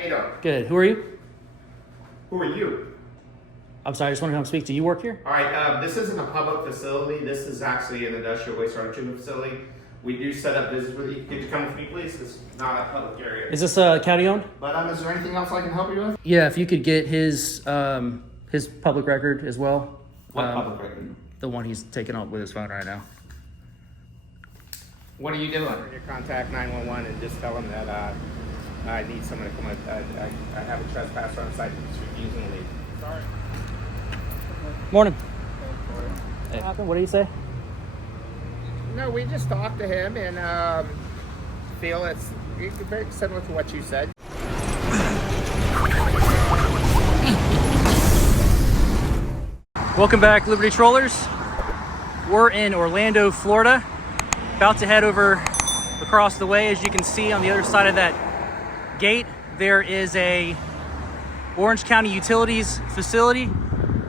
How you doing? Good. Who are you? Who are you? I'm sorry, I just want to come speak to you. Work here? All right, this isn't a public facility. This is actually an industrial wastewater treatment facility. We do set up business with you. Could you come with me, please? It's not a public area. Is this county owned? But is there anything else I can help you with? Yeah, if you could get his public record as well. What public record? The one he's taking up with his phone right now. What are you doing? You contact 911 and just tell them that I need someone to come. I have a trespasser on site that's refusing to leave. Sorry. Morning. Hey. What do you say? No, we just talked to him and feel it's very similar to what you said. Welcome back, Liberty Trollers. We're in Orlando, Florida. About to head over across the way. As you can see on the other side of that gate, there is a Orange County Utilities facility.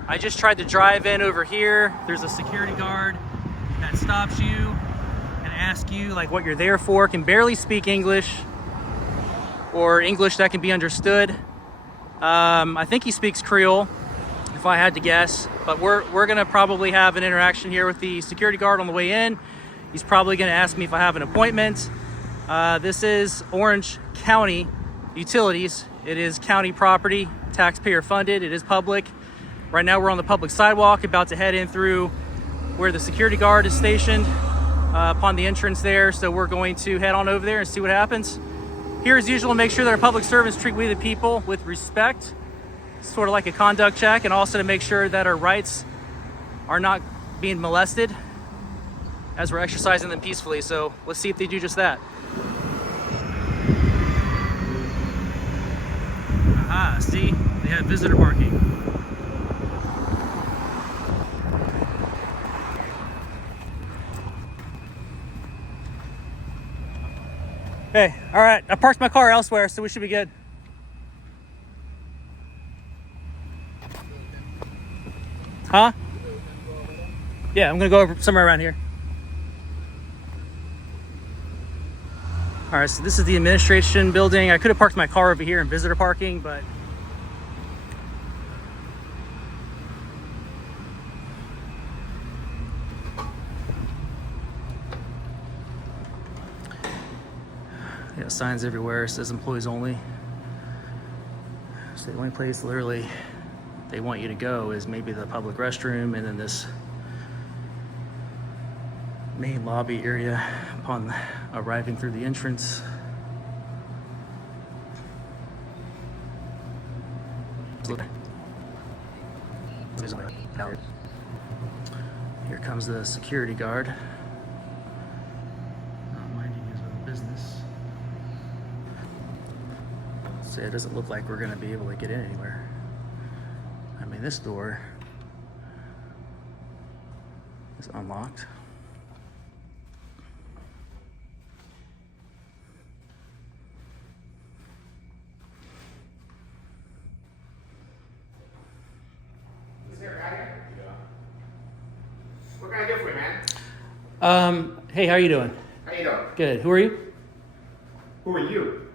I just tried to drive in over here. There's a security guard that stops you and asks you like what you're there for, can barely speak English or English that can be understood. I think he speaks Creole, if I had to guess, but we're gonna probably have an interaction here with the security guard on the way in. He's probably gonna ask me if I have an appointment. This is Orange County Utilities. It is county property, taxpayer funded, it is public. Right now we're on the public sidewalk, about to head in through where the security guard is stationed upon the entrance there. So we're going to head on over there and see what happens. Here as usual, make sure that our public servants treat we the people with respect, sort of like a conduct check, and also to make sure that our rights are not being molested as we're exercising them peacefully. So let's see if they do just that. Aha, see, they have visitor parking. Hey, all right, I parked my car elsewhere, so we should be good. Huh? Yeah, I'm gonna go over somewhere around here. All right, so this is the administration building. I could have parked my car over here in visitor parking, but yeah, signs everywhere. It says employees only. So the only place literally they want you to go is maybe the public restroom and then this main lobby area upon arriving through the entrance. Here comes the security guard. Not minding his own business. So it doesn't look like we're gonna be able to get in anywhere. I mean, this door is unlocked. Is there a guy here? Yeah. What can I do for you, man? Hey, how are you doing? How you doing? Good. Who are you? Who are you?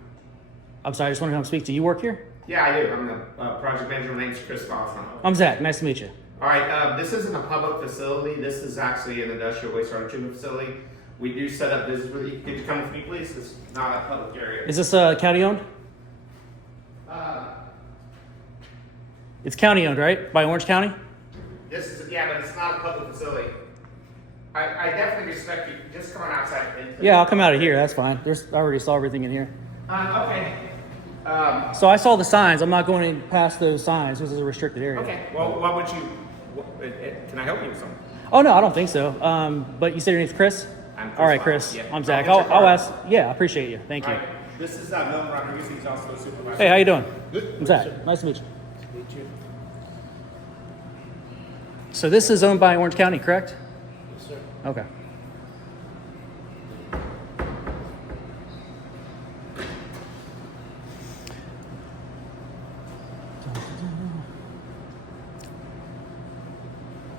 I'm sorry, I just want to come speak to you. Work here? Yeah, I do. I'm the project manager. My name's Chris Dawson. I'm Zach. Nice to meet you. All right, this isn't a public facility. This is actually an industrial wastewater treatment facility. We do set up business with you. Could you come with me, please? It's not a public area. Is this county owned? It's county owned, right? By Orange County? This is, yeah, but it's not a public facility. I definitely respect you. Just come on outside. Yeah, I'll come out of here. That's fine. I already saw everything in here. Okay. So I saw the signs. I'm not going past those signs. This is a restricted area. Okay. Well, what would you? Can I help you with something? Oh no, I don't think so. But you said your name's Chris. I'm Chris. All right, Chris. Yeah. I'm Zach. I'll ask. Yeah, I appreciate you. Thank you. All right. This is Milton Rodriguez. He's also a supervisor. Hey, how you doing? Good. I'm Zach. Nice to meet you. Meet you. So this is owned by Orange County, correct? Yes, sir. Okay.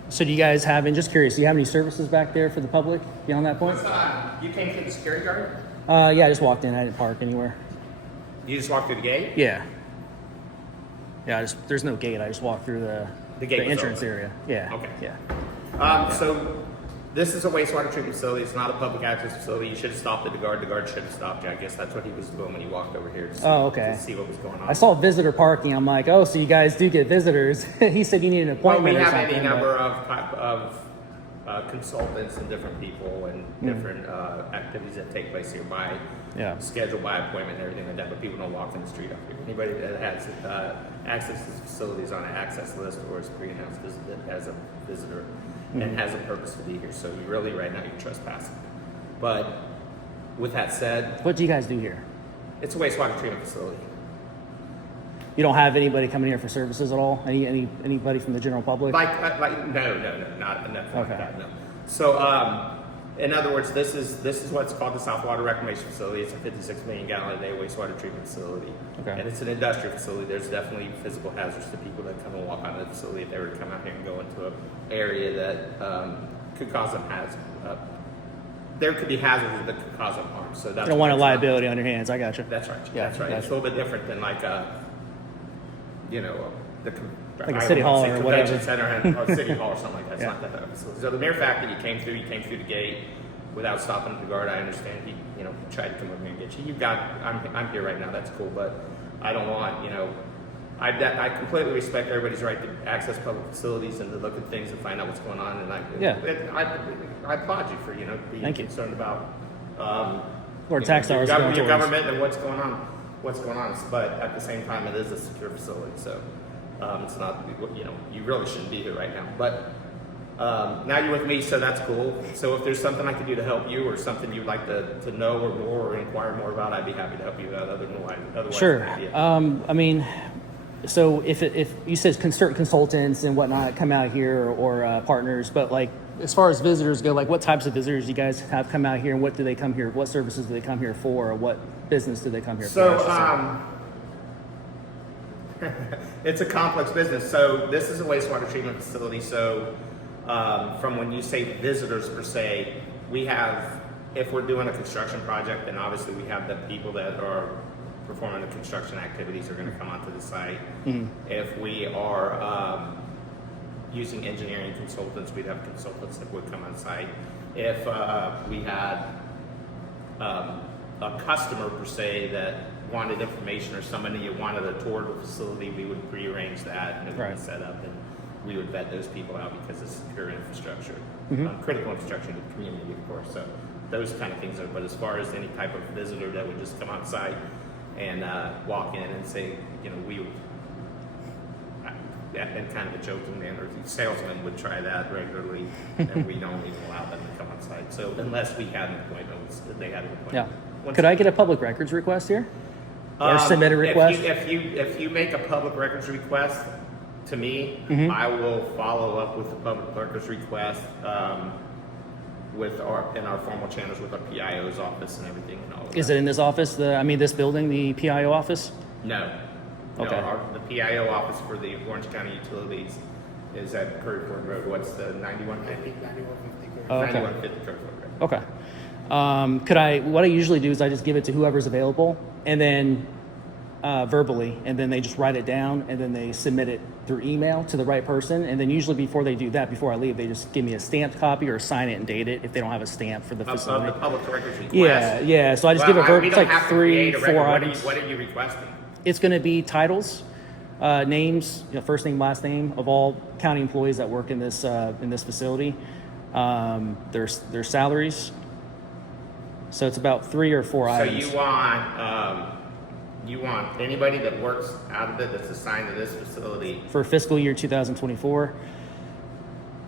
So do you guys have, and just curious, do you have any services back there for the public beyond that point? You came through the security guard? Yeah, I just walked in. I didn't park anywhere. You just walk through the gate? Yeah. Yeah, there's no gate. I just walk through the gate was entrance open. area. Yeah. Okay. Yeah. So this is a wastewater treatment facility. It's not a public access facility. You should have stopped at the guard. The guard should have stopped you. I guess that's what he was doing when he walked over here to see, to see what was going on. I saw visitor parking. I'm like, oh, so you guys do get visitors. He said you need an appointment we or have something. any number of consultants and different people and different activities that take place here by schedule, by appointment, and everything like that. But people don't walk in the street up here. Anybody that has access to this facility is on an access list or is pre-announced as a visitor and has a purpose to be here. So you really, right now, you're trespassing. But with that said, what do you guys do here? It's a wastewater treatment facility. You don't have anybody coming here for services at all? Anybody from the general public? No, not nothing like that. No. So, in other words, this is what's called the South Water Reclamation Facility. It's a 56 million gallon a day wastewater treatment facility, and it's an industrial facility. There's definitely physical hazards to people that come and walk onto the facility if they were to come out here and go into an area that could cause them hazard. There could be hazards that could cause them harm. So that's you don't want a liability on your hands. I got you. That's right. Yeah, that's right. It's a little bit different than like like a city hall or whatever. Convention center or city hall or something like that. It's not that type of facility. So the mere fact that you came through the gate without stopping at the guard, I understand he tried to come over here and get you. I'm here right now. That's cool, but I don't want I completely respect everybody's right to access public facilities and to look at things and find out what's going on. And I applaud you for being concerned about or tax dollars your government and what's going on. But at the same time, it is a secure facility, so it's not. You really shouldn't be here right now. But now you're with me, so that's cool. So if there's something I can do to help you, or something you'd like to know or more or inquire more about, I'd be happy to help you out. Otherwise, sure. I mean, so if you said certain consultants and whatnot come out here or partners, but like as far as visitors go, like what types of visitors do you guys have come out here, and what do they come here? What services do they come here for, or what business do they come here for? So it's a complex business. So this is a wastewater treatment facility. So from when you say visitors per se, we have, if we're doing a construction project, then obviously we have the people that are performing the construction activities are going to come onto the site. If we are using engineering consultants, we'd have consultants that would come on site. If we had a customer per se that wanted information, or somebody that wanted a tour of the facility, we would prearrange that and it would be set up, and we would vet those people out because it's secure infrastructure, critical infrastructure to the community, of course. So those kind of things are. But as far as any type of visitor that would just come on site and walk in and say, we would, in kind of a joking manner, salesmen would try that regularly, and we don't even allow them to come on site. So unless we had an appointment, they had an appointment. Yeah. Could I get a public records request here? Or submit a request? If you make a public records request to me, I will follow up with the public records request in our formal channels with our PIO's office and everything and all of that. Is it in this office? This building, the PIO office? No. Okay. The PIO office for the Orange County Utilities is at Curry Ford Road. What's the 9150? 9150 Curry Ford Road. Okay. What I usually do is I just give it to whoever's available, and then verbally, and then they just write it down, and then they submit it through email to the right person. And then usually before they do that, before I leave, they just give me a stamped copy or sign it and date it if they don't have a stamp for the facility. Of the public records request? Yeah. So I just give a verbal. It's like 3, 4 items. What are you requesting? It's going to be titles, names, first name, last name of all county employees that work in this facility, their salaries. So it's about 3 or 4 items. So you want anybody that works out of it that's assigned to this facility for fiscal year 2024.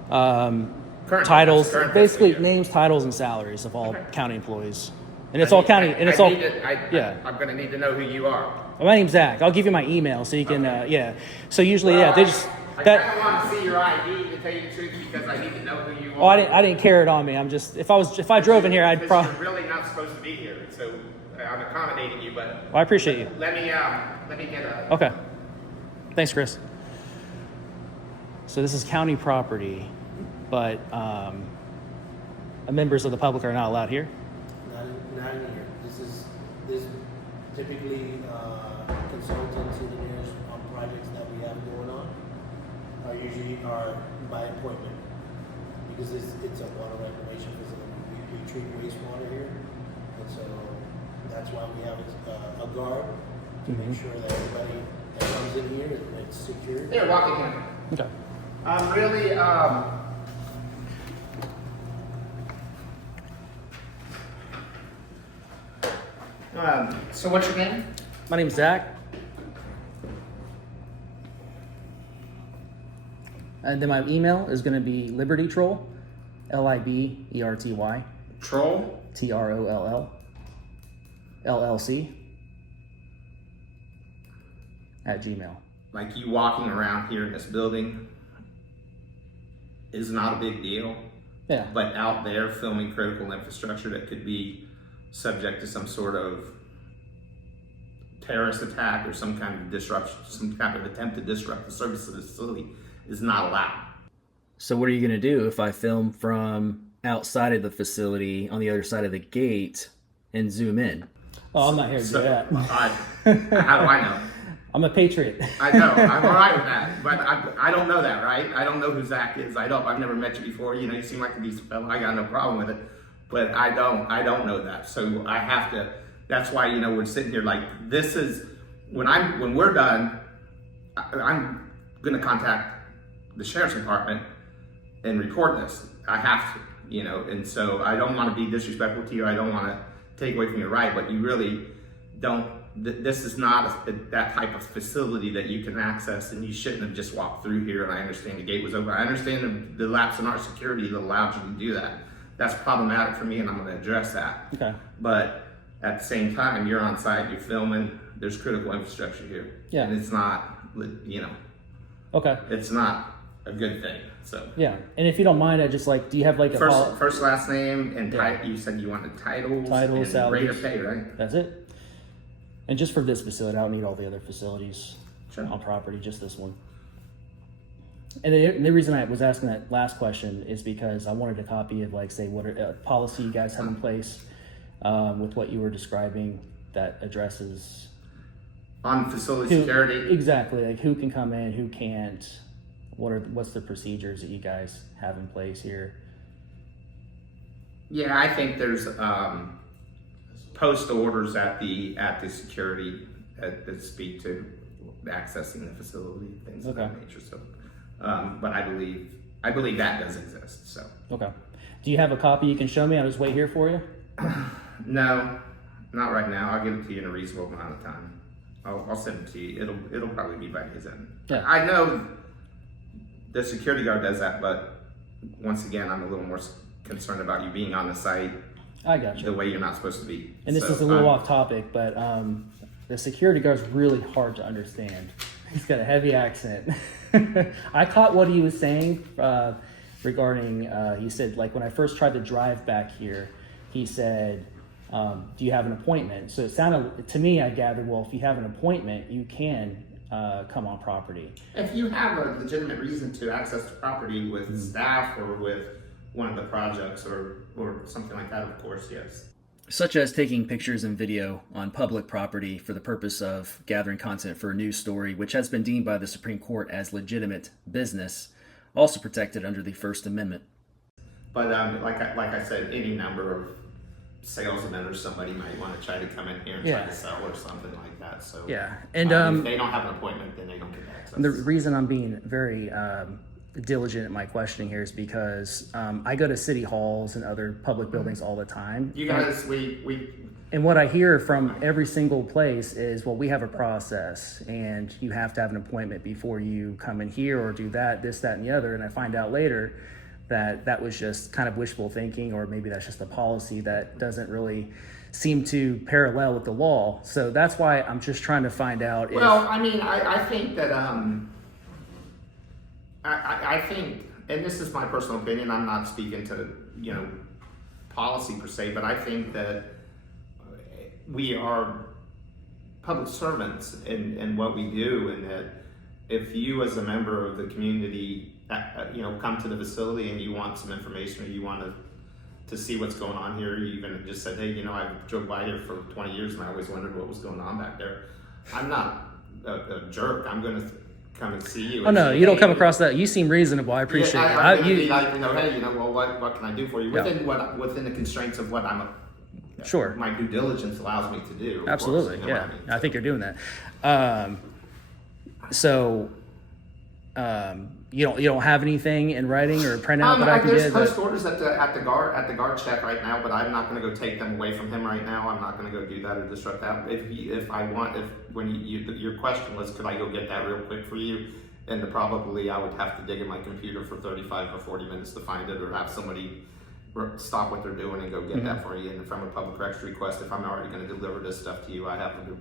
Current titles, current basically fiscal year. names, titles, and salaries of all county employees, and it's all county. And it's all. I'm going to need to know who you are. Well, my name's Zach. I'll give you my email so you can. So usually, they just. I kind of want to see your ID, to tell you the truth, because I need to know who you are. Oh, I didn't carry it on me. I'm just if I drove in here, I'd probably. You're really not supposed to be here, so I'm accommodating you. But I appreciate you. Let me get a. Okay. Thanks, Chris. So this is county property, but members of the public are not allowed here. Not in here. This typically, consultants, engineers on projects that we have going on are usually by appointment, because it's a water reclamation facility. We treat wastewater here, and so that's why we have a guard to make sure that everybody that comes in here is secure. They're walking in. Okay. Really, so what's your name? My name's Zach. And then my email is going to be libertytroll, LIBERTY, Troll? TROLL, LLC, @gmail. Like you walking around here in this building is not a big deal. Yeah. But out there filming critical infrastructure that could be subject to some sort of terrorist attack or some kind of disruption, some kind of attempt to disrupt the service of the facility is not allowed. So what are you going to do if I film from outside of the facility on the other side of the gate and zoom in? Oh, I'm not here to do that. How do I know? I'm a patriot. I know, I'm all right with that, but I don't know that, right? I don't know who Zach is. I've never met you before. You know, you seem like a decent fellow. I got no problem with it, but I don't know that. So I have to. That's why, you know, we're sitting here like this is when we're done. I'm going to contact the sheriff's department and report this. I have to, you know, and so I don't want to be disrespectful to you. I don't want to take away from your right, but you really don't. This is not that type of facility that you can access, and you shouldn't have just walked through here. And I understand the gate was open. I understand the lapse in our security that allowed you to do that. That's problematic for me, and I'm going to address that. Okay. But at the same time, you're on site, you're filming. There's critical infrastructure here. Yeah. And it's not, you know. Okay. It's not a good thing. So. Yeah, and if you don't mind, I just like, do you have like a first last name and title? You said you wanted titles and salaries, rate of pay, right? That's it. And just for this facility, I don't need all the other facilities Sure. on property, just this one. And the reason I was asking that last question is because I wanted a copy of, like, say, what policy you guys have in place with what you were describing that addresses On facility security. Exactly, like who can come in, who can't. What's the procedures that you guys have in place here? Yeah, I think there's post orders at the security that speak to accessing the facility, things of that nature. So, but I believe that does exist. So. Okay. Do you have a copy you can show me? I'll just wait here for you. No, not right now. I'll give it to you in a reasonable amount of time. I'll send it to you. It'll probably be by his end. Yeah. I know the security guard does that, but once again, I'm a little more concerned about you being on the site. I got you. The way you're not supposed to be. And this is a little off topic, but the security guard's really hard to understand. He's got a heavy accent. I caught what he was saying regarding, he said, like, when I first tried to drive back here, he said, do you have an appointment? So it sounded, to me, I gathered, well, if you have an appointment, you can come on property. If you have a legitimate reason to access the property with staff or with one of the projects or something like that, of course, yes. Such as taking pictures and video on public property for the purpose of gathering content for a news story, which has been deemed by the Supreme Court as legitimate business, also protected under the First Amendment. But like I said, any number of salesmen or somebody might want to try to come in here and try to sell or something like that. So yeah, and if they don't have an appointment, then they don't get access. The reason I'm being very diligent at my questioning here is because I go to city halls and other public buildings all the time. You guys, and what I hear from every single place is, well, we have a process and you have to have an appointment before you come in here or do that, this, that, and the other. And I find out later that was just kind of wishful thinking, or maybe that's just a policy that doesn't really seem to parallel with the law. So that's why I'm just trying to find out. Well, I mean, I think that I think, and this is my personal opinion, I'm not speaking to, policy per se, but I think that we are public servants in what we do, and that if you as a member of the community, come to the facility and you want some information or you want to to see what's going on here. You even just said, hey, I drove by here for 20 years and I always wondered what was going on back there. I'm not a jerk. I'm going to come and see you. Oh no, you don't come across that. You seem reasonable. I appreciate it. I'm gonna be like, hey, well, what can I do for you within the constraints of what sure, my due diligence allows me to do. Absolutely, course, yeah. I mean? I think you're doing that. You don't have anything in writing or printout that I can There's get? post orders at the guard check right now, but I'm not going to go take them away from him right now. I'm not going to go do that or disrupt that. Your question was, could I go get that real quick for you? And probably I would have to dig in my computer for 35 or 40 minutes to find it, or have somebody stop what they're doing and go get that for you. And from a public records request, if I'm already going to deliver this stuff to you, I have to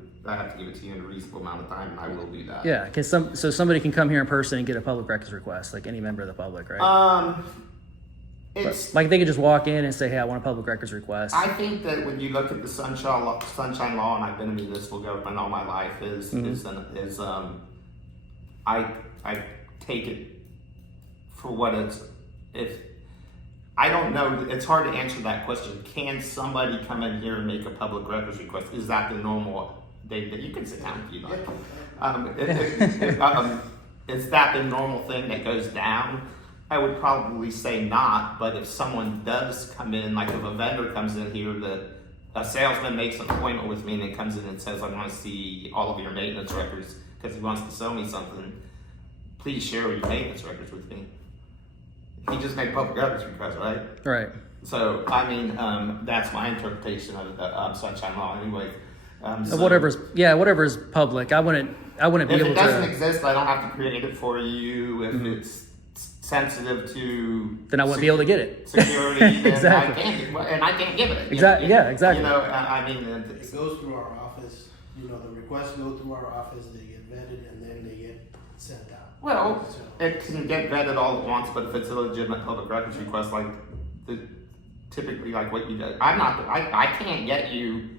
give it to you in a reasonable amount of time, and I will do that. Yeah, so somebody can come here in person and get a public records request, like any member of the public, right? It's like they could just walk in and say, hey, I want a public records request. I think that when you look at the Sunshine Law, and I've been in municipal government all my life, I take it for what it's. I don't know. It's hard to answer that question. Can somebody come in here and make a public records request? Is that the normal? You can sit down if you like. Is that the normal thing that goes down? I would probably say not. But if someone does come in, like if a vendor comes in here, a salesman makes an appointment with me and then comes in and says, I want to see all of your maintenance records because he wants to sell me something. Please share your maintenance records with me. He just made a public records request, right? Right. So, I mean, that's my interpretation of the Sunshine Law anyway. Whatever's public. I wouldn't be able to. If it doesn't exist, I don't have to create it for you. If it's sensitive to... Then I wouldn't be able to get it. Security, then exactly. I can't give it. Exactly. Yeah, exactly. It goes through our office. The requests go through our office, they get vetted, and then they get sent out. Well, it can get vetted all at once, but if it's a legitimate public records request, typically like what you do, I can't get you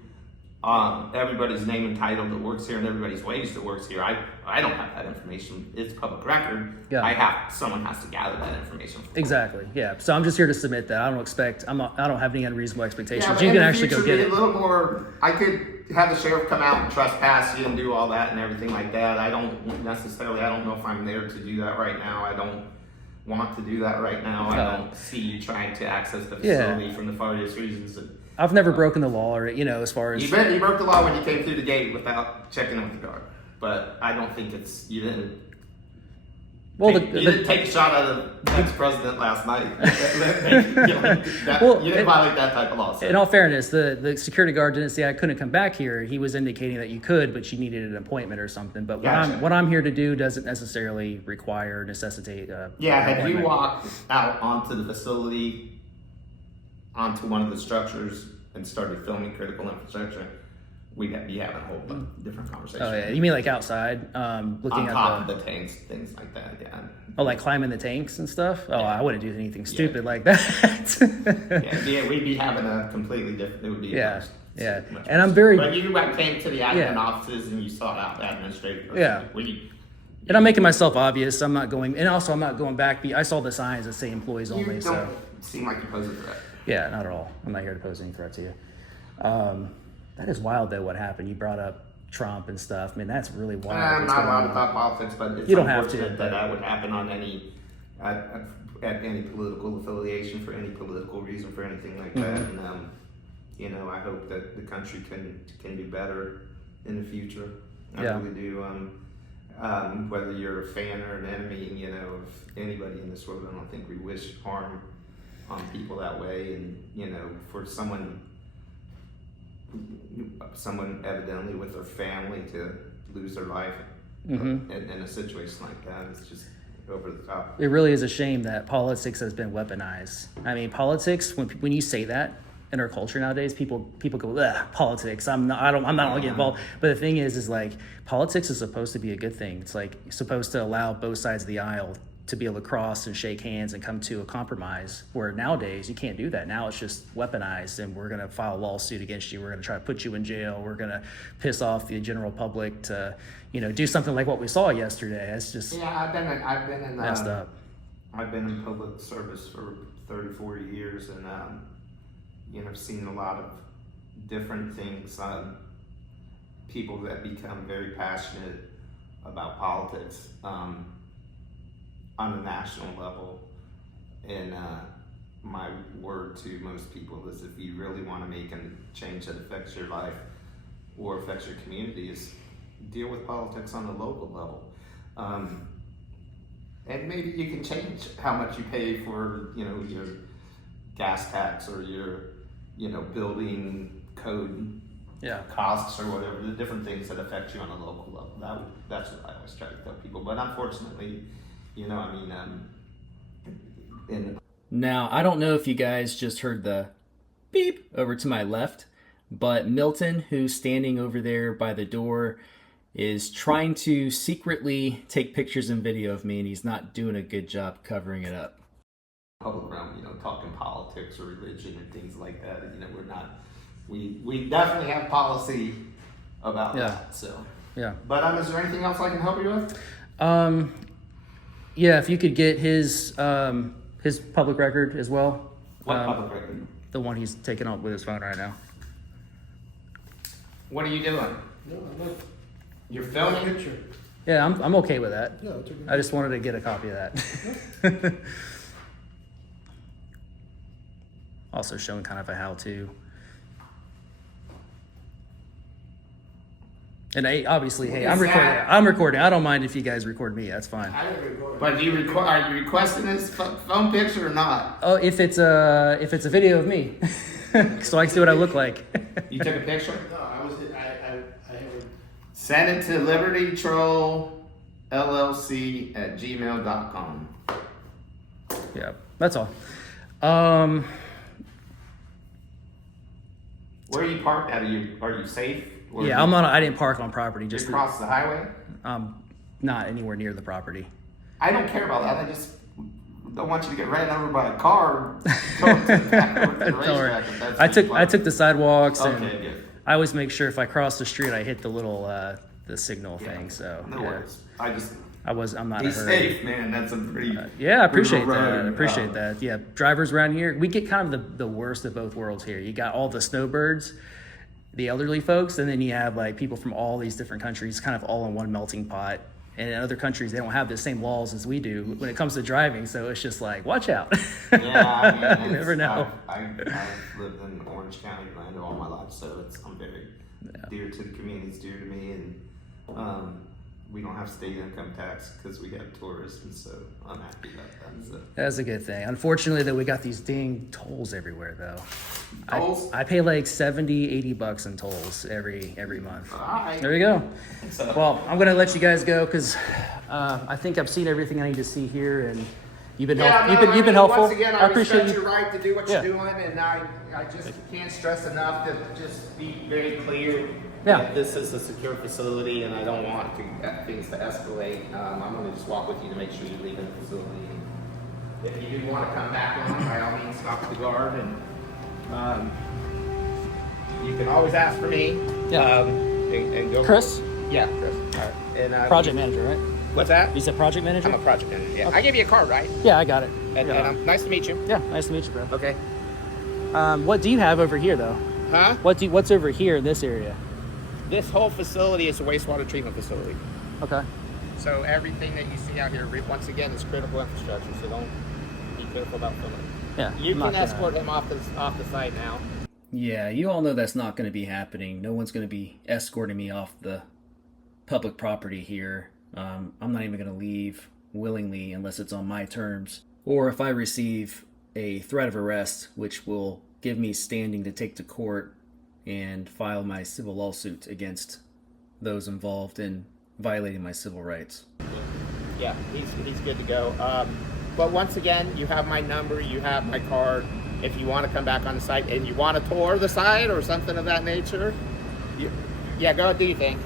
everybody's name and title that works here and everybody's wage that works here. I don't have that information. It's public record. Yeah. Someone has to gather that information. Exactly. Yeah. So I'm just here to submit that. I don't have any unreasonable expectations. Yeah, you can actually go get it. A little more. I could have the sheriff come out and trespass you and do all that and everything like that. I don't know if I'm there to do that right now. I don't want to do that right now. I don't see you trying to access the facility from the various reasons. I've never broken the law, or as far as you broke the law when you came through the gate without checking in with the guard. But I don't think you didn't. Well, you didn't take a shot at the ex-president last night. You didn't violate that type of law. So. In all fairness, the security guard didn't say I couldn't come back here. He was indicating that you could, but you needed an appointment or something. But what I'm here to do doesn't necessarily necessitate. Had you walked out onto the facility, onto one of the structures, and started filming critical infrastructure, we'd be having a whole different conversation. Oh yeah, you mean like outside, looking on top of the tanks, things like that. Yeah. Oh, like climbing the tanks and stuff. Oh, I wouldn't do anything stupid like that. We'd be having a completely different. It would be much, and I'm very. But you came to the admin offices and you sought out the administrative. And I'm making myself obvious. I'm not going, and also I'm not going back. I saw the signs that say employees only. You don't seem like you pose a threat. Yeah, not at all. I'm not here to pose any threat to you. That is wild, though, what happened. You brought up Trump and stuff. I mean, that's really wild. I'm not allowed to talk politics, but it's you don't have to. That would happen on at any political affiliation, for any political reason, for anything like that. And, I hope that the country can do better in the future. I really do. Whether you're a fan or an enemy, of anybody in this world, I don't think we wish harm on people that way. And, for someone evidently with their family to lose their life in a situation like that, it's just over the top. It really is a shame that politics has been weaponized. I mean, politics, when you say that in our culture nowadays, people go, ugh, politics, I'm not gonna get involved. But the thing is like, politics is supposed to be a good thing. It's like supposed to allow both sides of the aisle to be able to cross and shake hands and come to a compromise, where nowadays you can't do that. Now it's just weaponized, and we're going to file a lawsuit against you. We're going to try to put you in jail. We're going to piss off the general public to, do something like what we saw yesterday. It's just I've been in messed up. I've been in public service for 30, 40 years, and seen a lot of different things. People that become very passionate about politics on a national level. And my word to most people is, if you really want to make a change that affects your life or affects your community, is deal with politics on the local level. And maybe you can change how much you pay for, your gas tax or your, building code costs or whatever, the different things that affect you on a local level. That's what I always try to tell people. But unfortunately, Now, I don't know if you guys just heard the beep over to my left, but Milton, who's standing over there by the door, is trying to secretly take pictures and video of me, and he's not doing a good job covering it up. Public realm, talking politics or religion and things like that. We're not. We definitely have policy about that. So yeah. But is there anything else I can help you with? Yeah, if you could get his public record as well. What public record? The one he's taking out with his phone right now. What are you doing? No, I'm not. You're filming? Picture. Yeah, I'm okay with that. Yeah, it's okay. I just wanted to get a copy of that. Also showing kind of a how-to. And obviously, hey, I'm recording. I don't mind if you guys record me. That's fine. I didn't record it. But are you requesting this phone picture or not? Oh, if it's a video of me, so I can see what I look like. You took a picture? No, I haven't. Send it to libertytrollllc@gmail.com. Yeah, that's all. Where are you parked at? Are you safe? Or Yeah, I didn't park on property. Just across the highway? Not anywhere near the property. I don't care about that. I just don't want you to get ran over by a car going to the back over to the Don't worry. racetrack. If that's I what took the sidewalks, Okay, and good. I always make sure if I cross the street, I hit the little the signal thing. So No worries. I'm not Be in a hurry. safe, man. That's a pretty. Yeah, I appreciate brutal that. road. I appreciate that. Yeah, drivers around here, we get kind of the worst of both worlds here. You got all the snowbirds, the elderly folks, and then you have like people from all these different countries kind of all in one melting pot. And in other countries, they don't have the same laws as we do when it comes to driving. So it's just like, watch out. Yeah, You never know. I've lived in Orange County, Orlando all my life, so I'm very dear to the community. It's dear to me, and we don't have state income tax because we have tourism, so I'm happy about that. So. That's a good thing. Unfortunately, though, we got these dang tolls everywhere, though. Tolls? I pay like $70-$80 in tolls every month. All right. There you go. So- Well, I'm gonna let you guys go because I think I've seen everything I need to see here, and you've been you've been helpful. Once again, I appreciate respect you. your right to do what Yeah. you're doing, and I just can't stress enough to just be very clear. Yeah. that this is a secure facility, and I don't want things to escalate. I'm going to just walk with you to make sure you leave the facility. If you do want to come back on, by all means, stop the guard, and you can always ask for me. Yeah. And go. Chris? Yeah, Chris. All right. And Project manager, right? What's that? You said project manager? I'm a project manager. Yeah. I gave you a card, right? Yeah, I got it. And nice to meet you. Yeah, nice to meet you, bro. Okay. What do you have over here, though? Huh? What's over here in this area? This whole facility is a wastewater treatment facility. Okay. So everything that you see out here, once again, is critical infrastructure. So don't be careful about filming. Yeah. You I'm can not gonna- escort him off the site now. Yeah, you all know that's not going to be happening. No one's going to be escorting me off the public property here. I'm not even going to leave willingly unless it's on my terms, or if I receive a threat of arrest, which will give me standing to take to court and file my civil lawsuit against those involved in violating my civil rights. Yeah, he's good to go. But once again, you have my number, you have my card. If you want to come back on the site and you want to tour the site or something of that nature, go ahead, do you think?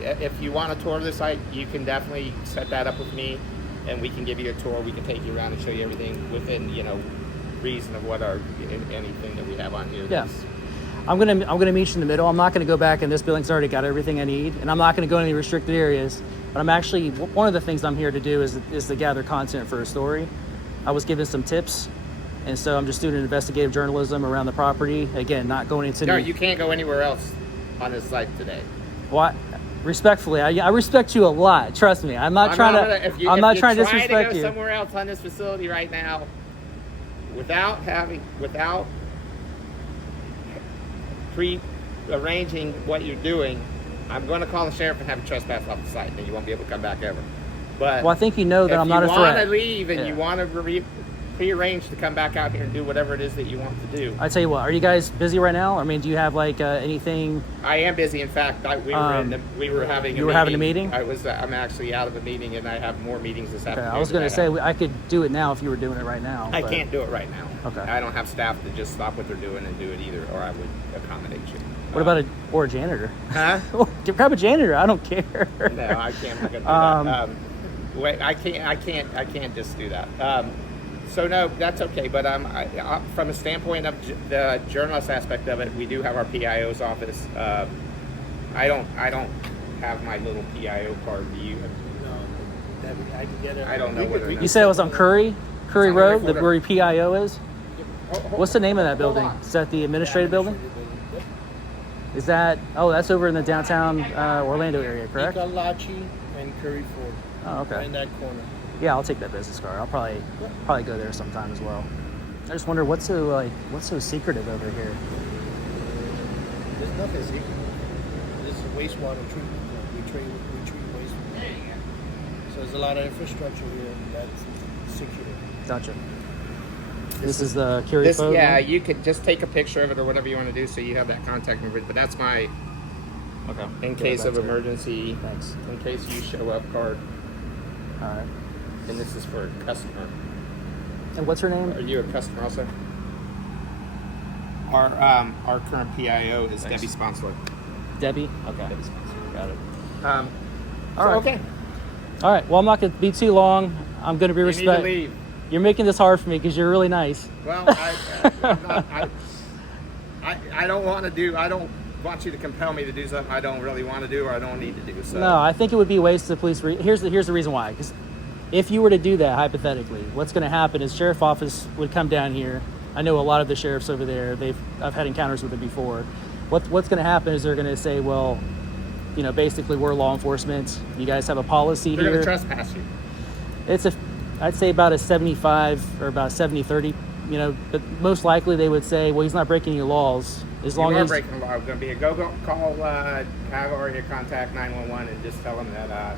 If you want to tour the site, you can definitely set that up with me, and we can give you a tour. We can take you around and show you everything within reason of what anything that we have on here. Yeah. I'm gonna meet you in the middle. I'm not gonna go back, and this building's already got everything I need, and I'm not gonna go in any restricted areas. But I'm actually, one of the things I'm here to do is to gather content for a story. I was given some tips And so I'm just doing investigative journalism around the property. Again, not going into No, you can't go anywhere else on this site today. What? Respectfully, I respect you a lot. Trust me. I'm not trying to. I'm not trying to disrespect to you. go somewhere else on this facility right now, without pre-arranging what you're doing, I'm going to call the sheriff and have you trespass off the site, and you won't be able to come back ever. But well, I think you know that I'm not a threat. If you want to leave and you want to pre-arrange to come back out here and do whatever it is that you want to do. I tell you what, are you guys busy right now? I mean, do you have like anything? I am busy. In fact, we were having a meeting. I'm actually out of a meeting, and I have more meetings this afternoon. I was going to say I could do it now if you were doing it right now. I can't do it right now. Okay. I don't have staff to just stop what they're doing and do it either, or I would accommodate you. What about a janitor? Huh? Grab a janitor. I don't care. No, I can't. I'm not gonna do that. Wait, I can't just do that. So no, that's okay. But from a standpoint of the journalist aspect of it, we do have our PIO's office. I don't have my little PIO card. Do you? No, I can get it. I don't know whether. You said it was on Curry Road, Florida. where your PIO is. What's the name of that building? Is that the administrative building? Is that? Oh, that's over in the downtown Orlando area, correct? Ecology and Curry Ford. Oh, okay. Right in that corner. Yeah, I'll take that business card. I'll probably go there sometime as well. I just wonder what's so secretive over here. There's nothing secret. This is wastewater treatment. We treat wastewater. So there's a lot of infrastructure here that's secure. Gotcha. This is the Curie phone. Yeah, you could just take a picture of it or whatever you want to do, so you have that contact number. But that's my in case of emergency. Thanks. In case you show up card. All right. And this is for a customer. And what's her name? Are you a customer also? Our current PIO is Thanks. Debbie Sponsler. Debbie? Okay. Got it. All right. Okay. All right. Well, I'm not going to be too long. I'm going to be You need to leave. You're making this hard for me because you're really nice. Well, I don't want to do. I don't want you to compel me to do something I don't really want to do or I don't need to do. So. No, I think it would be a waste of police. Here's the reason why. Because if you were to do that, hypothetically, what's going to happen is sheriff office would come down here. I know a lot of the sheriffs over there. I've had encounters with them before. What's going to happen is they're going to say, well, basically we're law enforcement. You guys have a policy They're here. going to trespass you. I'd say about a 75 or about 70-30. But most likely they would say, well, he's not breaking any laws as long as breaking the law. It's going to be a call. Have already contact 911 and just tell them that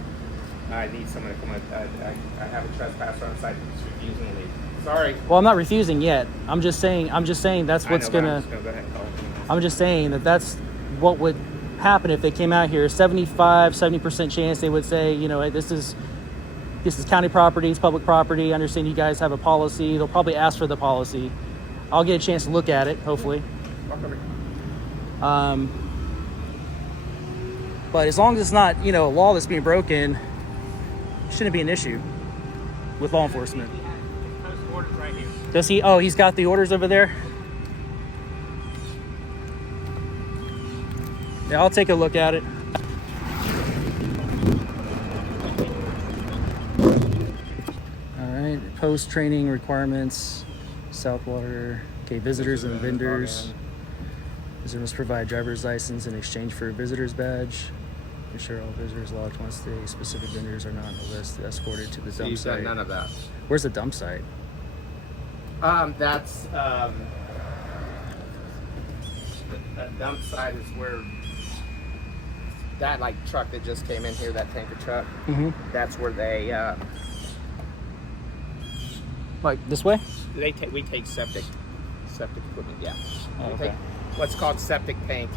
I need someone to come. I have a trespasser on site that's refusing to leave. Sorry. Well, I'm not refusing yet. I'm just saying that's what's gonna go ahead and call them. I'm just saying that's what would happen if they came out here. 70% chance they would say, hey, this is county property, it's public property. I understand you guys have a policy. They'll probably ask for the policy. I'll get a chance to look at it, hopefully. But as long as it's not, a law that's being broken, it shouldn't be an issue with law enforcement. Right here. Does he? Oh, he's got the orders over there. Yeah, I'll take a look at it. All right, post-training requirements, Southwater. Okay, visitors and vendors. Visitor must provide driver's license in exchange for a visitor's badge. Ensure all visitors logged once the specific vendors are not on the list, escorted to the dump You've site. done none of that. Where's the dump site? That's a dump site is where that truck that just came in here, that tanker truck. Mm-hmm. That's where they Like this way? we take septic equipment. Yeah. Oh, We okay. take what's called septic tank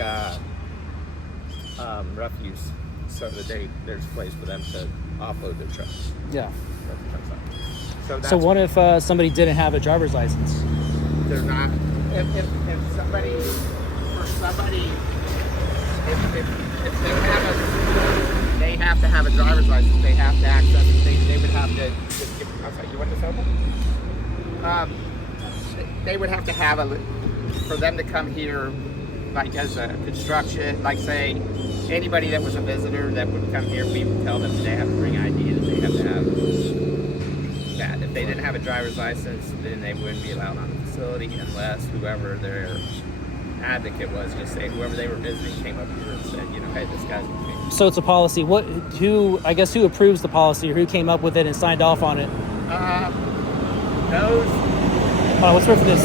refuse, so that there's a place for them to offload their trucks. Yeah. So So what if somebody didn't have a driver's license? they're not. If somebody, if they have to have a driver's license, they have to access it. They would have to just give. I'm sorry, you want this open? They would have to have for them to come here, like as a construction, like say anybody that was a visitor that would come here, we would tell them they have to bring ID, that they have to have that. If they didn't have a driver's license, then they wouldn't be allowed on the facility unless whoever their advocate was, just say whoever they were visiting came up here and said, you know, hey, this guy's with me. So it's a policy. Who approves the policy, or who came up with it and signed off on it? Those. Oh, let's wait for this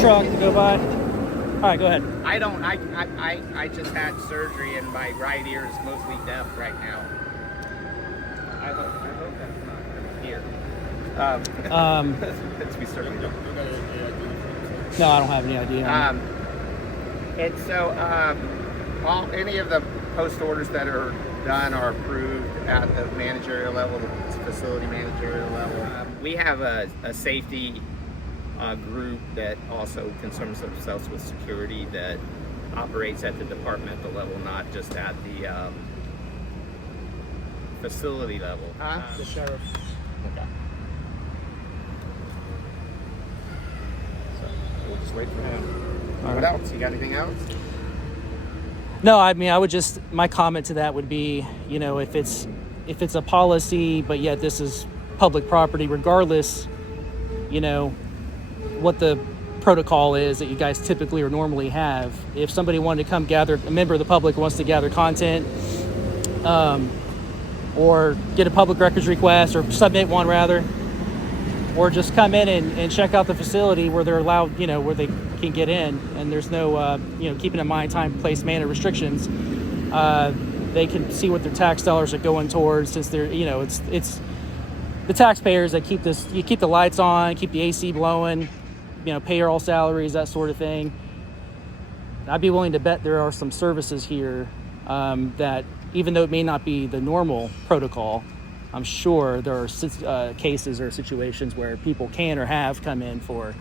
truck to go by. All right, go ahead. I just had surgery and my right ear is mostly deaf right now. I hope that's not here. Let's be certain. No, I don't have any idea. And so, any of the post orders that are done are approved at the managerial level, the facility managerial level. We have a safety group that also concerns themselves with security that operates at the departmental level, not just at the facility level. The sheriff. Okay. So we'll just wait for him. What else? You got anything else? No, I mean, my comment to that would be, you know, if it's a policy, but yet this is public property, regardless, you know, what the protocol is that you guys typically or normally have. If somebody wanted to come gather, a member of the public wants to gather content, or get a public records request, or submit one rather, or just come in and check out the facility where they're allowed, you know, where they can get in, and there's no, you know, keeping in mind time, place, manner restrictions. They can see what their tax dollars are going towards, since they're, you know, it's the taxpayers that keep this. You keep the lights on, keep the AC blowing, you know, pay all salaries, that sort of thing. I'd be willing to bet there are some services here that, even though it may not be the normal protocol, I'm sure there are cases or situations where people can or have come in for,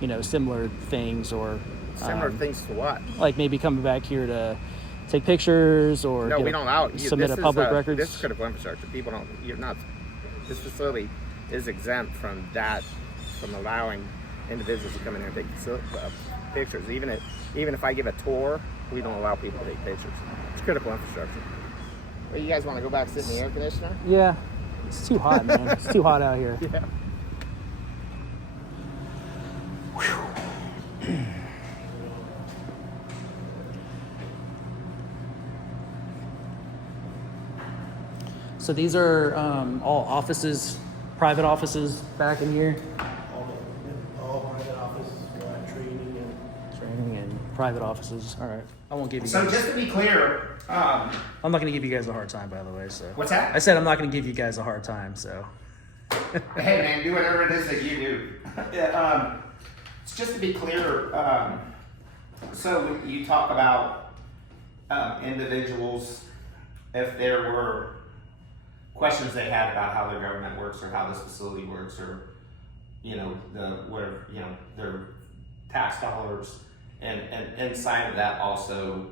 you know, similar things, or Similar things to what? like maybe coming back here to take pictures, or No, we don't allow. submit a public records. This is critical infrastructure. People don't. You're not. This facility is exempt from that, from allowing individuals to come in here and take pictures. Even if I give a tour, we don't allow people to take pictures. It's critical infrastructure. Well, you guys want to go back and sit in the air conditioner? Yeah, it's too hot, man. It's too hot out here. Yeah. So these are all offices, private offices back in here. All private offices for training And private offices. All right. I won't give you So guys. just to be clear, I'm not going to give you guys a hard time, by the way. So. what's that? I said I'm not going to give you guys a hard time. So. Hey man, do whatever it is that you do. Yeah, it's just to be clear. So you talk about individuals, if there were questions they had about how their government works or how this facility works, or you know their tax dollars, and inside of that also,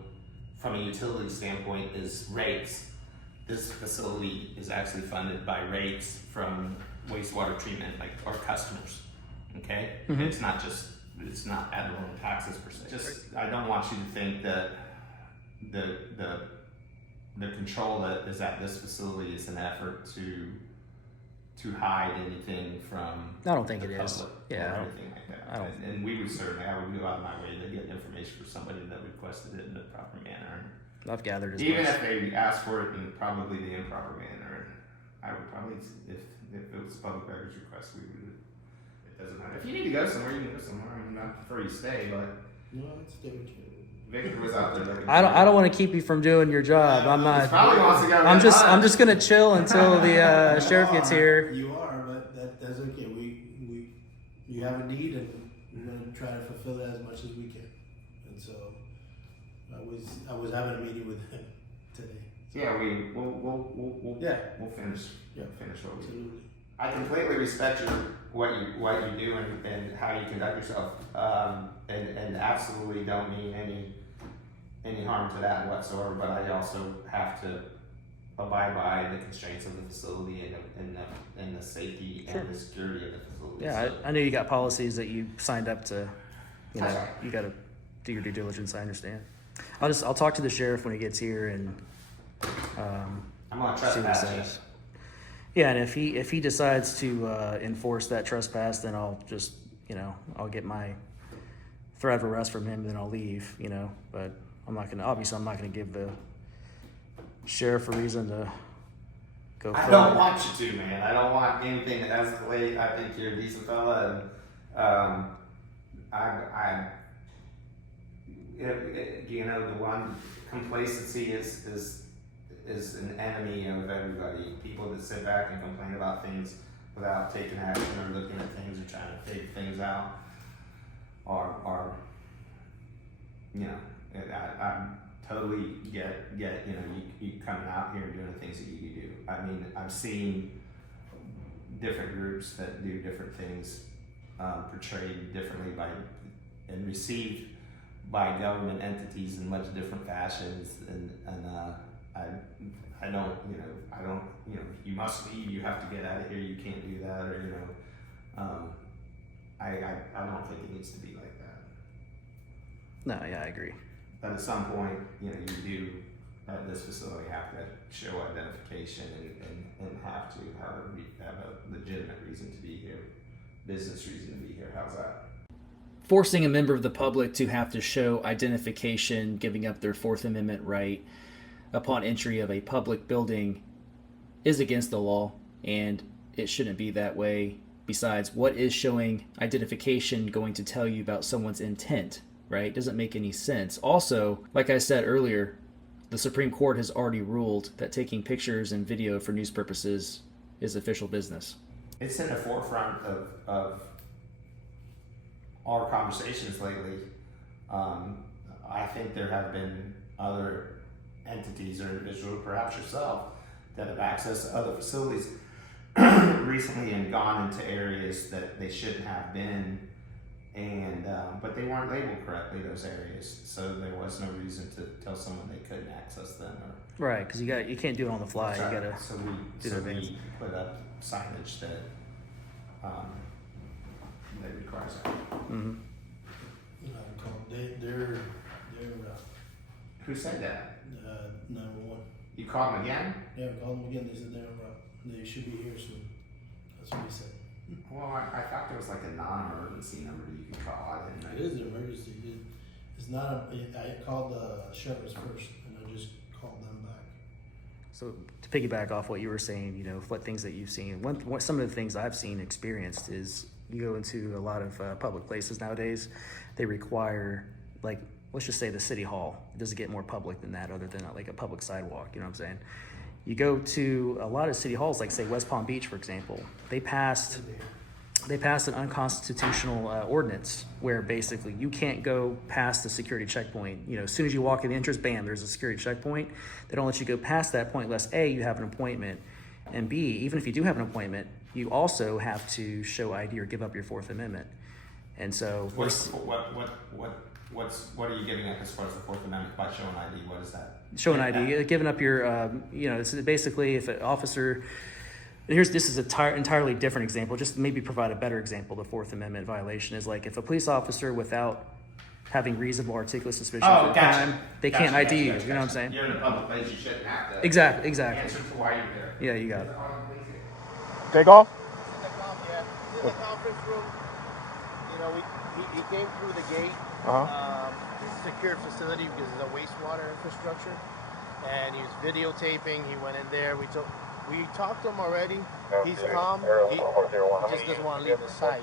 from a utility standpoint, is rates. This facility is actually funded by rates from wastewater treatment, like our customers. Okay, Mm-hmm. it's not ad valorem taxes per se. Just I don't want you to think that the control that is at this facility is an effort to hide anything from. I don't think the it is. public Yeah, or I anything like that. I don't- And we would certainly, I would go out of my way to get information for somebody that requested it in the proper manner. I've gathered as Even much. if they asked for it in probably the improper manner, I would probably, if it was a public records request, we would. It doesn't matter. If you need to go somewhere, you can go somewhere. I mean, not prefer you stay, but No, it's different. Victor was out there looking. I don't want to keep you from doing your job. I'm not. Probably wants to go. I'm get lunch. just gonna chill until the sheriff gets here. You are, but that's okay. You have a need, and we're gonna try to fulfill it as much as we can. And so, I was having a meeting with him today. Yeah, we'll Yeah. we'll finish. Yeah. Finish what we do. Absolutely. I completely respect what you do and how you conduct yourself, and absolutely don't mean any harm to that whatsoever. But I also have to abide by the constraints of the facility and the safety Sure. and the security of the facility. Yeah, I know you got policies that you signed up to. You know, That's right. you got to do your due diligence. I understand. I'll talk to the sheriff when he gets here and I'm gonna see what he trespass you. says. Yeah, and if he decides to enforce that trespass, then I'll just, I'll get my threat of arrest from him, and then I'll leave, But I'm not gonna give the sheriff a reason to go. I don't want you to, man. I don't want anything to escalate. I think you're a decent fella, and the one complacency is an enemy of everybody. People that sit back and complain about things without taking action or looking at things or trying to figure things out are I totally get you coming out here and doing the things that you do. I mean, I've seen different groups that do different things portrayed differently and received by government entities in much different fashions, and I don't you must leave, you have to get out of here, you can't do that, or I don't think it needs to be like that. No, yeah, I agree. But at some point, you do at this facility have to show identification and have to have a legitimate reason to be here, business reason to be here. How's that? Forcing a member of the public to have to show identification, giving up their Fourth Amendment right upon entry of a public building is against the law, and it shouldn't be that way. Besides, what is showing identification going to tell you about someone's intent, right? It doesn't make any sense. Also, like I said earlier, the Supreme Court has already ruled that taking pictures and video for news purposes is official business. It's in the forefront of our conversations lately. I think there have been other entities or individuals, perhaps yourself, that have access to other facilities recently and gone into areas that they shouldn't have been, and but they weren't labeled correctly, those areas, so there was no reason to tell someone they couldn't access them. Right, because you can't do it on the fly. Right. You gotta. So we put up signage that requires that. Mm-hmm. They're Who said that? 911. You called them again? Yeah, I called them again. They said they're en route. They should be here soon. That's what they said. Well, I thought there was like a non-emergency number you could call. I didn't know. It is an emergency. It's not. I called the sheriff's first, and I just called them back. So to piggyback off what you were saying, what things that you've seen. Some of the things I've seen, experienced, is you go into a lot of public places nowadays. They require, like, let's just say the city hall. It doesn't get more public than that, other than like a public sidewalk. You know what I'm saying? You go to a lot of city halls, like say West Palm Beach, for example. They passed an unconstitutional ordinance where basically you can't go past the security checkpoint. As soon as you walk in the entrance, bam, there's a security checkpoint. They don't let you go past that point unless A, you have an appointment, and B, even if you do have an appointment, you also have to show ID or give up your Fourth Amendment. And so what are you giving up as far as the Fourth Amendment by showing ID? What is that? Showing ID, giving up your, it's basically if an officer. This is an entirely different example. Just maybe provide a better example. The Fourth Amendment violation is like if a police officer, without having reasonable articulate suspicion for a crime, they can't ID you. You know what I'm saying? You're in a public place. You shouldn't have to. Exactly. Answer to why you're there. Yeah, you got it. Take off? Yeah. This is the conference room. He came through the gate. It's a secured facility because it's a wastewater infrastructure. And he was videotaping. He went in there. We talked to him already. He's calm. He just doesn't want to leave the site.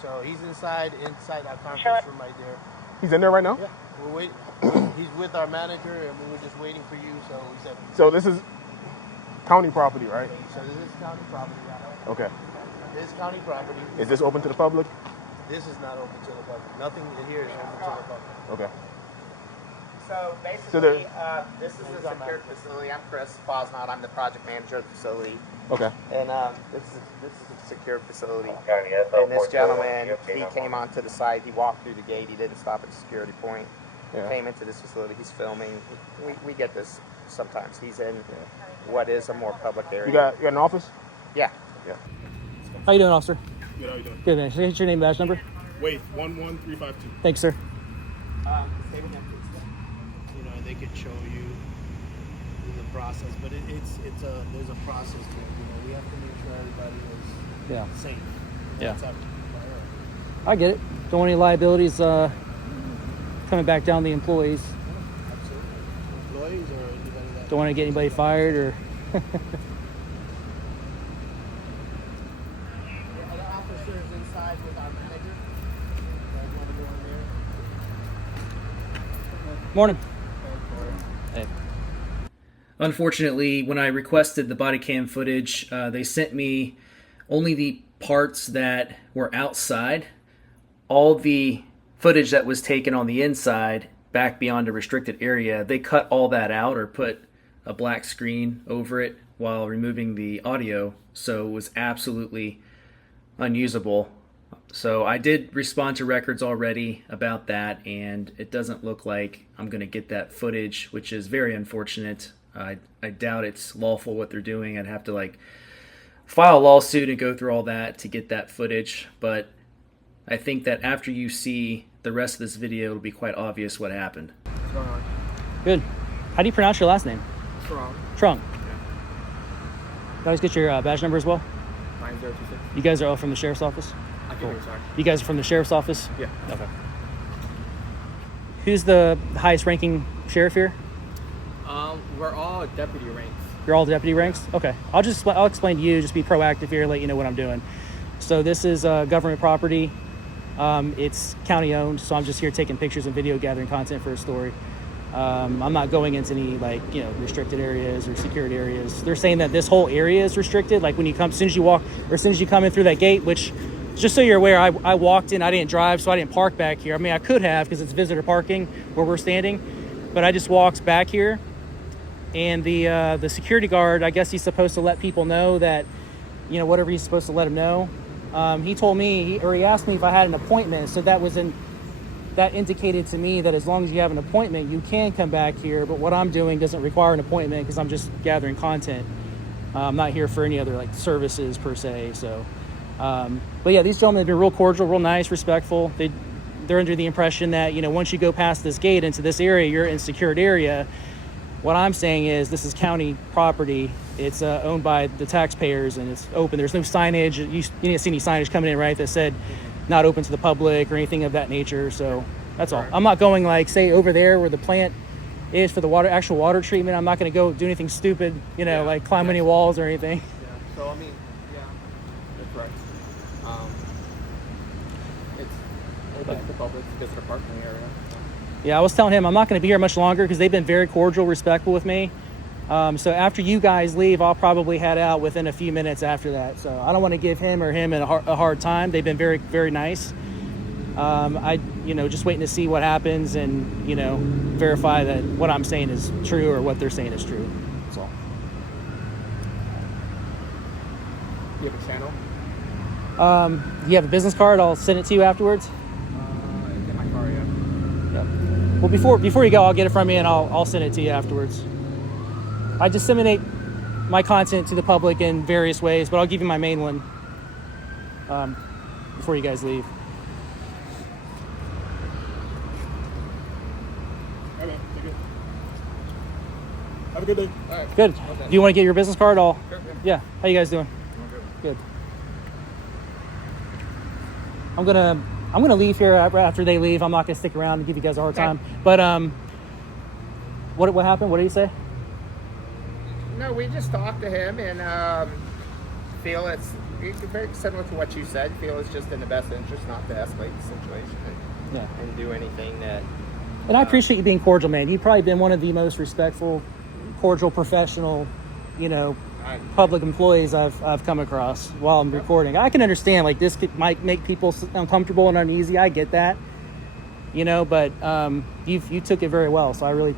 So he's inside that conference room right there. He's in there right now? Yeah. We're waiting. He's with our manager, and we were just waiting for you. So we said. So this is county property, right? So this is county property. Yeah. Okay. This is county property. Is this open to the public? This is not open to the public. Nothing in here is open to the public. Okay. So basically, this is a secured facility. I'm Chris Fosnot. I'm the project manager of the facility. Okay. And this is a secured facility. And this gentleman, he came onto the site. He walked through the gate. He didn't stop at the security point. Yeah. Came into this facility. He's filming. We get this sometimes. He's in what is a more public area. You got an office? Yeah. Yeah. How you doing, officer? Good, how you doing? Good, man. Can I get your name, badge number? Wait, 11352. Thanks, sir. Stay with him, please. They could show you the process, but there's a process to it. You know, we have to make sure everybody is safe. Yeah. That's our priority. I get it. Don't want any liabilities coming back down the employees. Absolutely. Employees or anybody that Don't want to get anybody fired or. Are the officers inside with our manager? You guys want to go in there? Morning. Hey. Unfortunately, when I requested the body cam footage, they sent me only the parts that were outside. All the footage that was taken on the inside, back beyond a restricted area, they cut all that out or put a black screen over it while removing the audio, so it was absolutely unusable. So I did respond to records already about that, and it doesn't look like I'm going to get that footage, which is very unfortunate. I doubt it's lawful what they're doing. I'd have to file a lawsuit and go through all that to get that footage, but I think that after you see the rest of this video, it'll be quite obvious what happened. What's going on? Good. How do you pronounce your last name? Strong. Trung. You always get your badge number as well? 9026. You guys are all from the sheriff's office? I can hear you, sorry. You guys are from the sheriff's office? Yeah. Okay. Who's the highest ranking sheriff here? We're all deputy ranks. You're all deputy ranks? Okay. I'll explain to you, just be proactive here, let you know what I'm doing. So this is government property. It's county owned, so I'm just here taking pictures and video gathering content for a story. I'm not going into any restricted areas or secured areas. They're saying that this whole area is restricted. Like when you come, as soon as you come in through that gate, which just so you're aware, I walked in, I didn't drive, so I didn't park back here. I mean, I could have because it's visitor parking where we're standing, but I just walked back here. And the security guard, I guess he's supposed to let people know that, whatever he's supposed to let them know. He told me, he asked me if I had an appointment. So that indicated to me that as long as you have an appointment, you can come back here. But what I'm doing doesn't require an appointment because I'm just gathering content. I'm not here for any other services per se. So, but yeah, these gentlemen have been real cordial, real nice, respectful. They're under the impression that, once you go past this gate into this area, you're in a secured area. What I'm saying is this is county property. It's owned by the taxpayers and it's open. There's no signage. You didn't see any signage coming in, right, that said not open to the public or anything of that nature. So that's all. I'm not going say over there where the plant is for the actual water treatment. I'm not going to go do anything stupid, like climb any walls or anything. Yeah. So I mean, yeah, that's correct. It's open to the public because of the parking area. Yeah, I was telling him I'm not going to be here much longer because they've been very cordial, respectful with me. So after you guys leave, I'll probably head out within a few minutes after that. So I don't want to give him a hard time. They've been very, very nice. Just waiting to see what happens and, verify that what I'm saying is true or what they're saying is true. That's all. Do you have a channel? You have a business card? I'll send it to you afterwards. It's in my car, yeah. Well, before you go, I'll get it from you and I'll send it to you afterwards. I disseminate my content to the public in various ways, but I'll give you my main one before you guys leave. All right, take it. Have a good day. All right. Good. Okay. Do you want to get your business card? Sure, Yeah. How you guys doing? Good. I'm gonna leave here after they leave. I'm not gonna stick around and give you guys a hard time. But what happened? What did he say? No, we just talked to him and feel it's very similar to what you said. Feel it's just in the best interest not to escalate the situation and do anything that. And I appreciate you being cordial, man. You've probably been one of the most respectful, cordial, professional, public employees I've come across while I'm recording. I can understand this might make people uncomfortable and uneasy. I get that, but you took it very well. So I really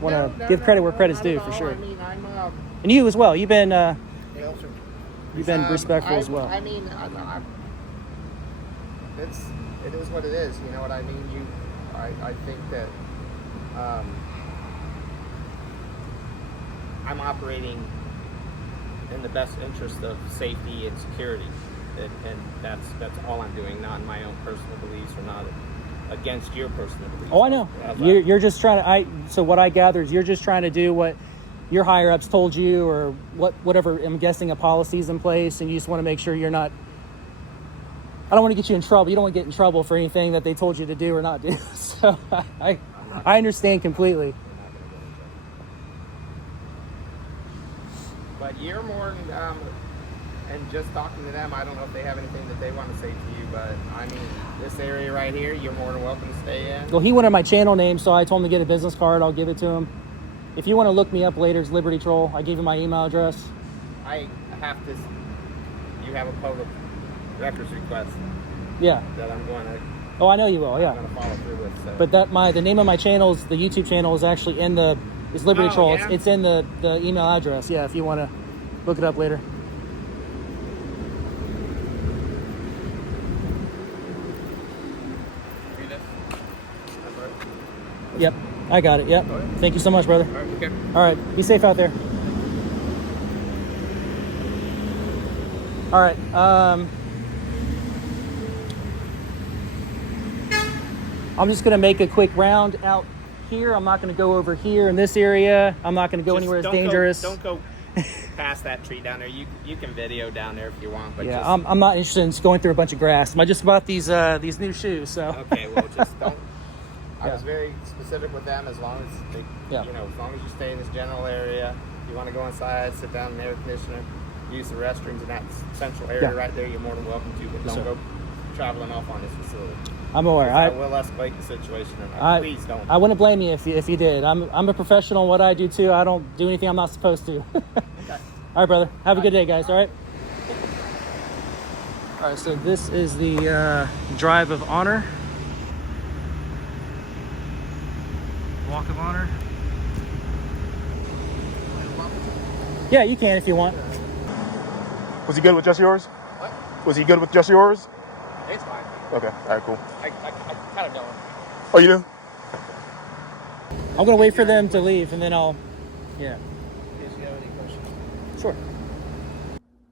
want to give credit where credit's due for sure. I mean, And you as well. You've been respectful as well. I mean, it is what it is. You know what I mean? I think that I'm operating in the best interest of safety and security, and that's all I'm doing. Not in my own personal beliefs or not against your personal beliefs. Oh, I know. You're just trying to. So what I gather is you're just trying to do what your higher ups told you, or whatever, I'm guessing a policy's in place, and you just want to make sure you're not, I don't want to get you in trouble. You don't want to get in trouble for anything that they told you to do or not do. So I understand completely. But you're more than, and just talking to them, I don't know if they have anything that they want to say to you, but I mean, this area right here, you're more than welcome to stay in. Well, he wanted my channel name, so I told him to get a business card. I'll give it to him. If you want to look me up later, it's Liberty Troll. I gave you my email address. I have to, you have a public records request Yeah. that I'm going to, Oh, I know you will, I'm yeah. going to follow through with. So. But the name of my channel, the YouTube channel, is actually in it's Liberty Oh, Troll. yeah? It's in the email address. Yeah, if you want to look it up later. Yep, I got it. Yep. Thank you so much, brother. All right, okay. All right, be safe out there. All right. I'm just gonna make a quick round out here. I'm not gonna go over here in this area. I'm not gonna go Just anywhere that's don't dangerous. Don't go past that tree down there. You can video down there if you want, but Yeah, just, I'm not interested in going through a bunch of grass. I just bought these new shoes, so. okay. Well, just don't. I was very specific with them, as long as they, Yeah. you know, as long as you stay in this general area. If you want to go inside, sit down in the air conditioner, use the restrooms in that central area Yeah. right there, you're more than welcome to, but Yes, don't sir. go traveling off on this facility. I'm aware. I will escalate the situation, and please don't. I wouldn't blame you if you did. I'm a professional in what I do too. I don't do anything I'm not supposed to. Okay. All right, brother. Have a good day, guys. All right. All right. So this is the Drive of Honor. Walk of Honor. Yeah, you can if you want. Was he good with just yours? What? Was he good with just yours? It's fine. Okay. All right. Cool. I kind of know him. Oh, you do? I'm gonna wait for them to leave, and then I'll. Yeah. In case you have any questions. Sure.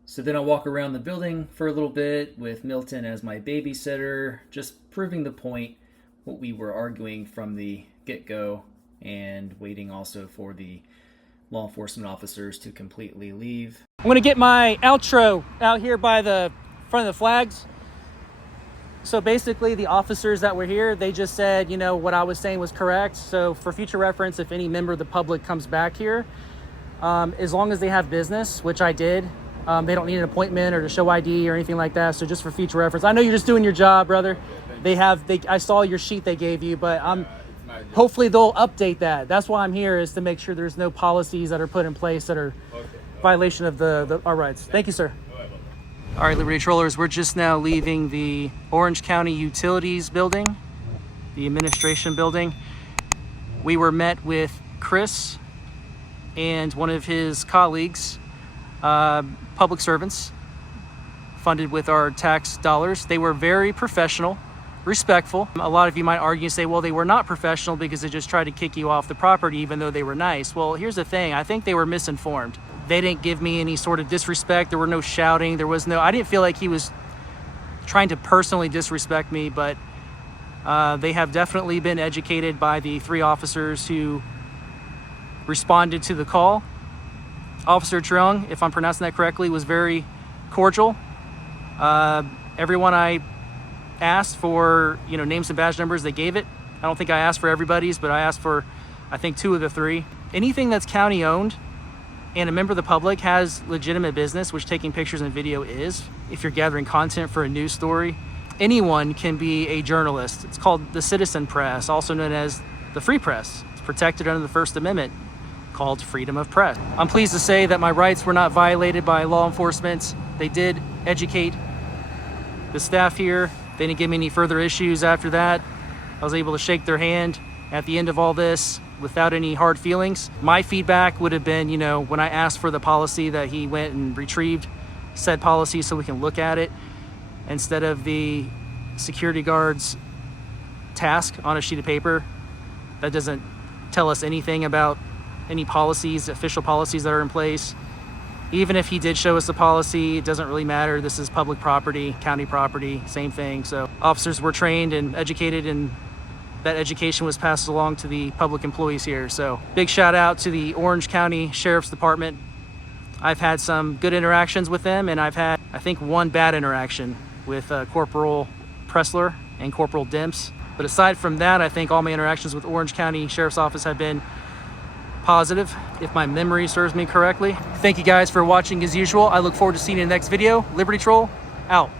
So then I'll walk around the building for a little bit with Milton as my babysitter, just proving the point, what we were arguing from the get-go, and waiting also for the law enforcement officers to completely leave. I'm gonna get my outro out here by the front of the flags. So basically the officers that were here, they just said, you know, what I was saying was correct. So for future reference, if any member of the public comes back here, as long as they have business, which I did, they don't need an appointment or to show ID or anything like that. So just for future reference, I know you're just doing your job, brother. I saw your sheet they gave you, but hopefully they'll update that. That's why I'm here, is to make sure there's no policies that are put in place that are violation of our rights. Thank you, sir. All right, Liberty Trollers, we're just now leaving the Orange County Utilities building, the administration building. We were met with Chris and one of his colleagues, public servants, funded with our tax dollars. They were very professional, respectful. A lot of you might argue and say, well, they were not professional because they just tried to kick you off the property even though they were nice. Well, here's the thing. I think they were misinformed. They didn't give me any sort of disrespect. There were no shouting. I didn't feel like he was trying to personally disrespect me, but they have definitely been educated by the 3 officers who responded to the call. Officer Trung, if I'm pronouncing that correctly, was very cordial. Everyone I asked for, names and badge numbers, they gave it. I don't think I asked for everybody's, but I asked for, I think, 2 of the 3. Anything that's county owned and a member of the public has legitimate business, which taking pictures and video is, if you're gathering content for a news story, anyone can be a journalist. It's called the citizen press, also known as the free press. It's protected under the First Amendment, called freedom of press. I'm pleased to say that my rights were not violated by law enforcement. They did educate the staff here. They didn't give me any further issues after that. I was able to shake their hand at the end of all this without any hard feelings. My feedback would have been, when I asked for the policy, that he went and retrieved said policy so we can look at it, instead of the security guard's task on a sheet of paper that doesn't tell us anything about any policies, official policies that are in place. Even if he did show us the policy, it doesn't really matter. This is public property, county property, same thing. So officers were trained and educated in that education was passed along to the public employees here. So big shout out to the Orange County Sheriff's Department. I've had some good interactions with them, and I've had, I think, one bad interaction with Corporal Pressler and Corporal Dimps. But aside from that, I think all my interactions with Orange County Sheriff's Office have been positive, if my memory serves me correctly. Thank you guys for watching as usual. I look forward to seeing you in the next video. Liberty Troll, out.